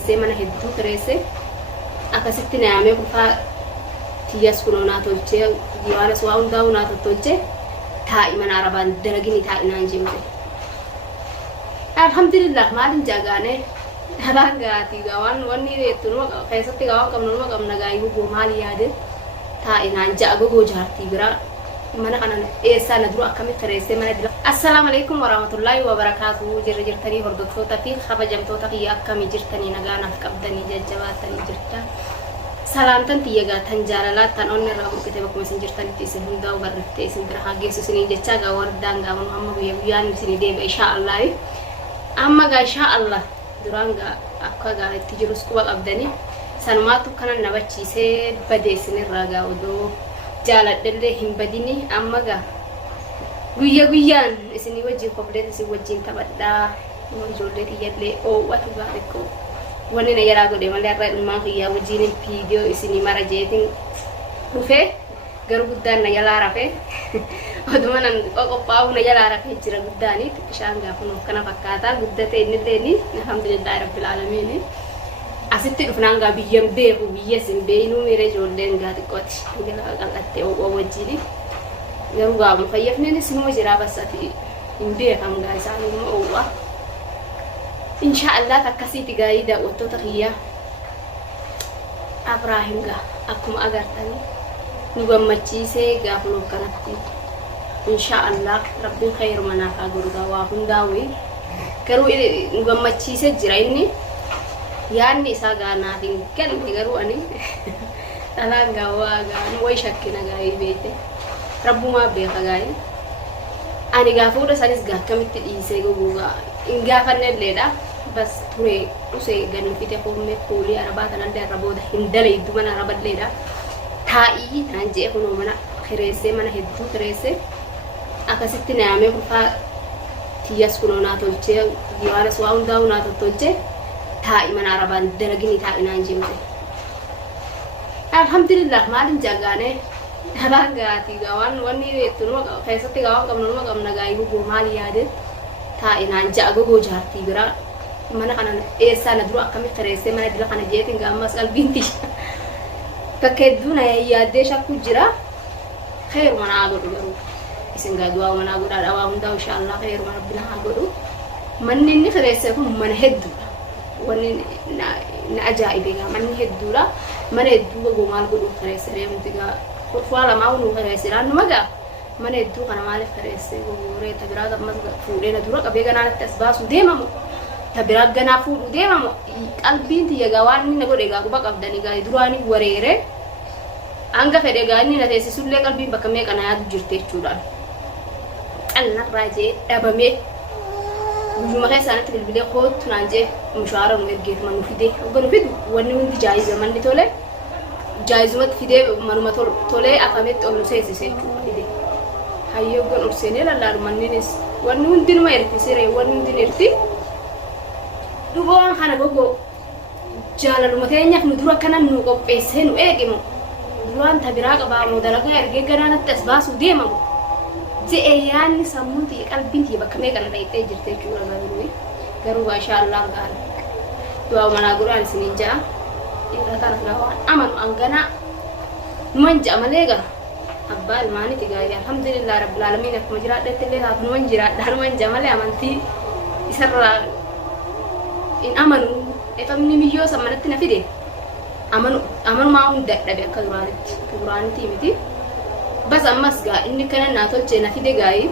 Semana hedduu kireesse akkasitti naamee kufaa tiyas kuno naa tolchee Yohaanis waa hundaa'u naa tolchee taa'i mana arabaan daragini taa'i naan jimte. Alhamdulillah maalin jagaane halaan gaati gawaan wanni reettu numa keessatti gawaan qabnu numa qabna gaayuu goo maali yaade taa'i naan ja'a gogoo jaartii biraa mana kana eessaa na dura akkamitti kireesse mana dira. Assalamu alaikum warahmatullahi wabarakatuh. Jirtanii hordoftoota fi kabajamtoota kiyya akkamii jirtanii nagaanaaf qabdanii jajjabaatanii jirta. Salaamtan tiyyagaa tan jaalalaa tan onni irraa burqite bakkuma isin jirtanitti isin hundaa'u barreeffte isin bira haa geessu isinii jechaa gaa wardaan gaamanu amma guyyaa guyyaan isinii deebi'a inshaallah. Amma gaa inshaallah duraan gaa akka gaa itti jirus quba qabdanii sanumaatu kanan nabachiisee badee isinirraa gaa odoo jaaladhallee hin badini amma gaa guyyaa guyyaan isinii wajjin kopleet isin wajjin taphadhaa ijoollee tiyyallee oowwatu gaa xiqqoo wanni na jalaa godhe malee har'a ilmaan kiyyaa wajjin viidiyoo isinii mara jeetiin dhufee garuu guddaan na jalaa rafee oduma nan qophaa'u na jalaa rafee jira guddaanii xiqqishaan gaafunuuf kana fakkaataa guddatee innillee ni alhamdulillahi rabbil aalamiin. Asitti dhufnaan gaa biyyan beeku biyya sin beeynu mere ijoolleen gaa xiqqooti gala qal'attee oowwa wajjini garuu gaa mukayyafneenis numa jiraa bassati hin beekam gaa isaanii numa oowwa inshaallah akkasiiti gaayii daawwattoota kiyyaa Abraahim gaa akkuma agartanii nu gammachiisee gaafunuuf kanatti inshaallah rabbiin khayru naaf haa godhu gaa waa hundaa'u garuu nu gammachiisee jira inni. Yaanni isaa gaanaaf hin galle garuu ani dhalaan gaawaa gaan way shakkina gaayii beekte rabbumaa beeka gaayii ani gaafuudha sanis gaa akkamitti dhiisee goguugaa hin gaafannelleedha bas ture usee ganuu fite hoomee koolii arabaa kanallee irra booda hin dalaydu mana araballeedha taa'ii naan je'e kunoo mana kireessee mana hedduu kireessee akkasitti naamee kufaa tiyas kunoo naa tolchee Yohaanis waa hundaa'u naa tolchee taa'i mana arabaan daragini taa'i naan jimte. Alhamdulillah maalin jagaane halaan gaati gawaan wanni reettu numa keessatti gawaan qabnu numa qabna gaayuu goo maali yaade taa'i naan ja'a gogoo jaartii biraa mana kana eessaa na dura akkamitti kireessee mana dira kana jeetiin gaa ammas qalbiinti bakka hedduu na yaaddee shakkuu jira khayru manaa godhu garuu isin gaa du'aa manaa godhaadha waa hundaa'u inshaallah khayru mana rabbina haa godhu manni inni kireessee kun mana hedduu wanni na ajaa'ibe gaa manni hedduudha mana hedduu gogoo maal godhuuf kireesse reemti gaa kurfaa lamaa hunuu kireesse naannuma gaa mana hedduu kana maaliif kireesse gogoree ta biraa ammas fuudhee na dura qabee ganaanatti as baasuu deemamu ta biraa ganaa fuudhuu deemamu qalbiin tiyya gaa waan inni na godhe gaa quba qabdanii gaa duraanii wareere hanga fedhe gaa inni na teessisullee qalbiin bakka meeqa na yaadu jirte jechuudhaan qal'arraa jee dhabamee Juma keessaanitti bilbilee kootu naan jee mushaara nu ergeetu manu fidee hogganu fidu wanni hundi jaayiza manni tole jaayizumatti fidee manuma tolee afametti ol nu seensisee jechuudha fidee hayyoo hoggan ol seenee lallaalu manniinis wanni hundi numa erti siree wanni hundi erti dhuga waan kana gogoo jaalaluma teenyaaf nu dura kanan nu qopheessee nu eegimu duraan ta biraa qabaamu dalagaa ergee ganaanatti as baasuu deemamu je'ee yaanni sammuun tiyya qalbiin tiyya bakka meeqa na dhayxee jirte jechuudha garuu inshaallah gaari du'aa manaa godhaan isiniin ja'a irra kana waan amanu anganaa numan ja'a malee gara abbaa ilmaaniti gaarii alhamdulillah rabbil aalamiin akkuma jiraadhetti illee taatu numan jiraadha numan ja'a malee amantii isarraa in amanu eetamni miyyoo sammanatti na fide amanumaa hunda dadhabe akka duraanitti miti. Bas ammas gaa inni kana naa tolchee na fide gaayii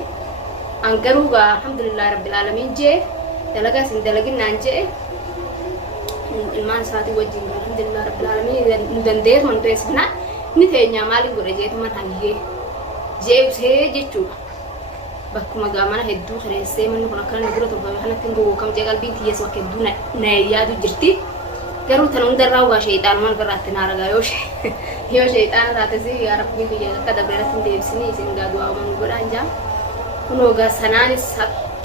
an garuu gaa alhamdulillah rabbil aalamiin jee dalagaa isin dalagin naan jee ilmaan isaatii wajjin gaa alhamdulillah rabbil aalamiin nu dandeessu man teessifna ni teenyaa maaliin godhe jeetuma hayyee jee usee jechuudha bakkuma gaa mana hedduu kireessee manni kun akkana na dura tolfame kanatti hin gogoo kam jee qalbiin tiyyees bakka hedduu na yaadu jirti. Garuu tan hundarraa waa shayxaanumaan birraatti na ragaa yoo shayxaana taatesi yaa rabbii kiyya akka dabreeratti deebisanii isin gaa du'aa uumamu godhaan jaa kunoo gaa sanaanis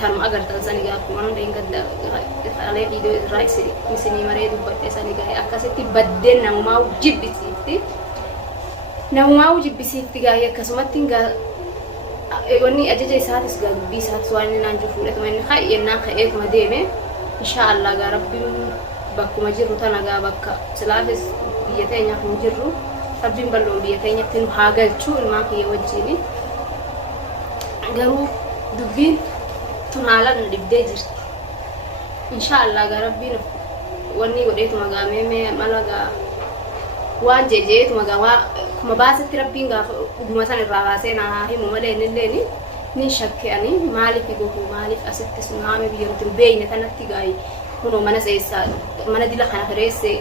tanuma agartan sani gaa akkuma hunda hin gadda dhaalee viidiyoo irraa isinii maree dubbadhe sani gaa akkasitti baddeen namumaa jibbisiifti gaa akkasumatti gaa wanni ajaja isaatis gaa dubbii isaatis waan inni naan jiru fuudhatuma inni ka'e yennaan ka'eetuma deeme inshaallah gaa rabbiin bakkuma jirru tanagaa bakka silaafis biyya teenyaaf hin jirru rabbiin bal'oon biyya teenyatti nu haa galchu ilmaan kiyya wajjin. Garuu dubbiin tun haalaan na dhibdee jirti. Inshaallah gaa rabbiin wanni godheetuma gaa meemee malagaa waan jejeetuma gaa waa kuma baasatti rabbiin gaafa dhuguma san irraa baasee naa himu malee innilleen ni shakke'ani maaliif gogu maaliif asitti sunaame biyya nuti beeyne kanatti gaay kunoo mana seessa mana dila kana fireesse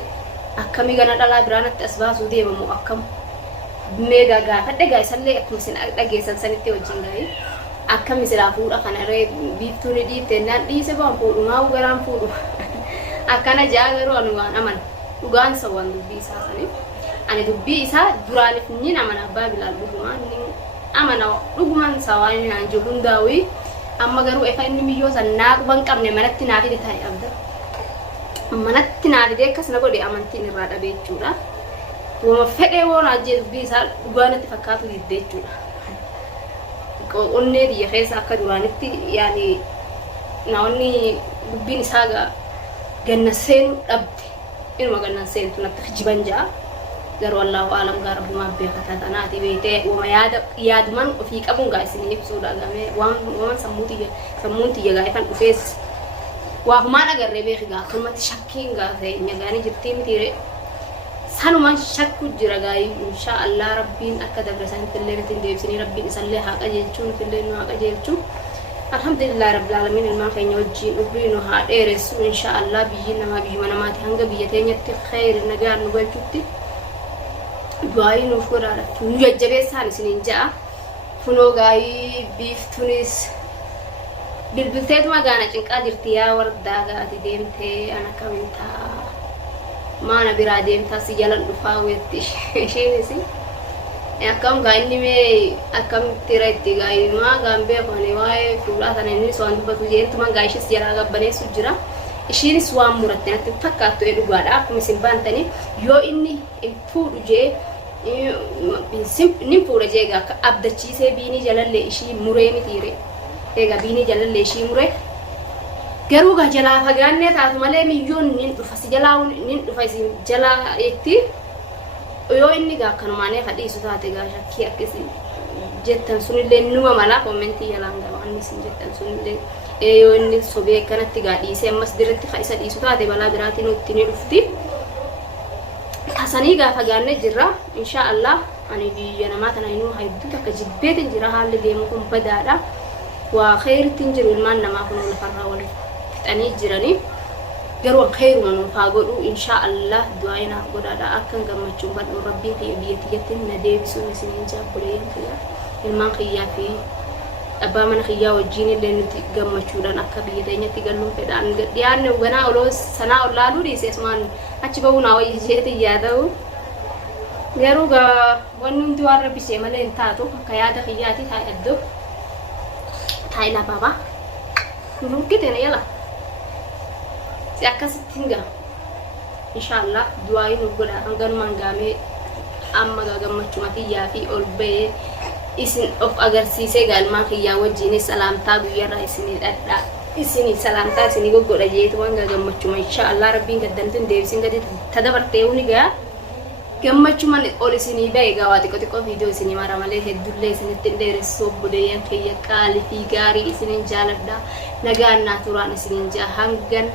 akkamii gana dhalaa biraanatti as baasuu deemamu akkam meegaa gaafadhe gaay sallee akkuma isin dhageessan sanitti wajjin gaay akkami silaa fuudha kana ree biiftuun dhiibte naan dhiise baan fuudhu maa garaan fuudhu akkana jaa garuu anu waan aman dhugaan sawwan dubbii isaa saniif ani dubbii isaa duraaniif ni amana abbaa bilaal dhugumaan ni amana dhugumaan sawaan naan jiru hundaawi amma garuu efa inni miyyoo san naaquban qabne manatti naa fide taa'e abda manatti naa fide akkas na godhe amantiin irraa dhabe jechuudha. Wama fedhee woon ajjee dubbii isaa dhugaanatti fakkaatu didde jechuudha. Onnee biyya keessa akka duraanitti yaani naawonni dubbiin isaa ganna seenu dhabde inuma ganna seentu natti jiban jaa. Garuu Allahu aalam gaa rabbumaa beekata tanaati beekte wama yaaduman ofii qabuun gaa isin ibsuudha gamee waan sammuun tiyya gaa ifan dhufees waa humaan agarree beeki gaa akkanumatti shakkiin gaa ta'e gaanii jirtii mitiire sanumaan shakku jira gaa inshaallah rabbiin akka dabre sanitti illee nuti deebisanii rabbiin isallee haa qajeelchuu nuti illee nu haa qajeelchuu alhamdulillah rabbil alamin ilmaan keenya wajjin dhufrii nu haa dheeressu inshaallah biyyi namaa biyyuma namaati hanga biyya teenyatti khayr nagaan nu galchutti du'aayi nuuf godhaadha nu jajjabeessaan isiniin ja'a funoo gaayii biiftunis bilbilteetuma gaana cinqaa jirti yaa wardaa gaati deemtee ana kamintaa maana biraa deemtaa si jalan dhufaa weetti isheenis akkam gaa inni mee akkamitti irratti gaayii maa gaan beekone waa'ee fuudhaa sana innis waan dubbatu jeentuma gaa ishis jalaa gabbaneessu jira ishiinis waan muratte natti fakkaattu dhugaadha akkuma isin baantanii yoo inni fuudhu jee nin fuudha jeegaa akka abdachiisee biinii jalallee ishii muree mitiire eegaa biinii jalallee ishii muree garuu gaa jalaa fagaannee taatu malee miyyoon nin dhufa si jalaa nin dhufa isin jalaa itti yoo inni gaa akkanumaanee fadhiisu taate gaa shakkii akkasii jettan sunillee numa malaa koomentii jalaan gaa waan isin jettan sunillee yoo inni sobee akkanatti gaa dhiisee ammas dirratti ka isa dhiisu taate balaa biraatiin nutti ni dhufti. Kasanii gaafa gaanne jirra inshaallah ani biyya namaa tana inuu hayduu takka jibbeetin jira haalli deemu kun badaadha waa khayritin jiru ilmaan namaa kun lafarraa waliin fixanii jiranii garuu khayruma nuuf haa godhu inshaallah du'aayi naaf godhaadha akkan gammachuun badhu rabbiin kiyya biyya tiyyatti na deebisuun isiniin jaabboleeyyan kiyya ilmaan kiyyaa fi abbaa mana kiyyaa wajjin illee nuti gammachuudhaan akka biyya teenyatti galluun fedhaan dhiyaanne ganaa oloo sanaa ollaaluu dhiise asumaan achi ba'uun haa wayyi jeetiin yaada'u garuu gaa wanni hundi waan rabbisee malee hin taatu akka yaada kiyyaati taa'e iddoo taa'e lafaabaa nurgite na yala si akkasitti hin gaa inshaallah du'aayi nuuf godha hanganumaan gaamee amma gammachuma kiyyaa fi ol ba'ee isin of agarsiisee galmaan kiyyaa wajjin salaamtaa guyyarraa isinii dhadhaa isini salaamtaa isinii goggodha jeetu waan gammachuma inshaallah rabbiin gaddantuun deebisin gadi tadabartee uni gaa gammachuman ol isinii ba'e gaa waa xiqqoo viidiyoo isinii mara malee heddullee isinitti dheeressuu obboleeyyan kiyya qaalii fi gaarii isiniin jaaladha nagaan naa turaan isiniin jaa hangan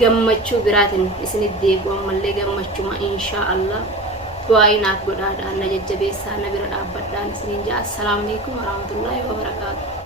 gammachuu biraatiin isinitti deebi'u ammallee gammachuma inshaallah du'aayi naaf godhaadhaan na jajjabeessaa na bira dhaabbadhaan isiniin jaa assalaamu alaykum warahmatullaahi wabarakaatuh.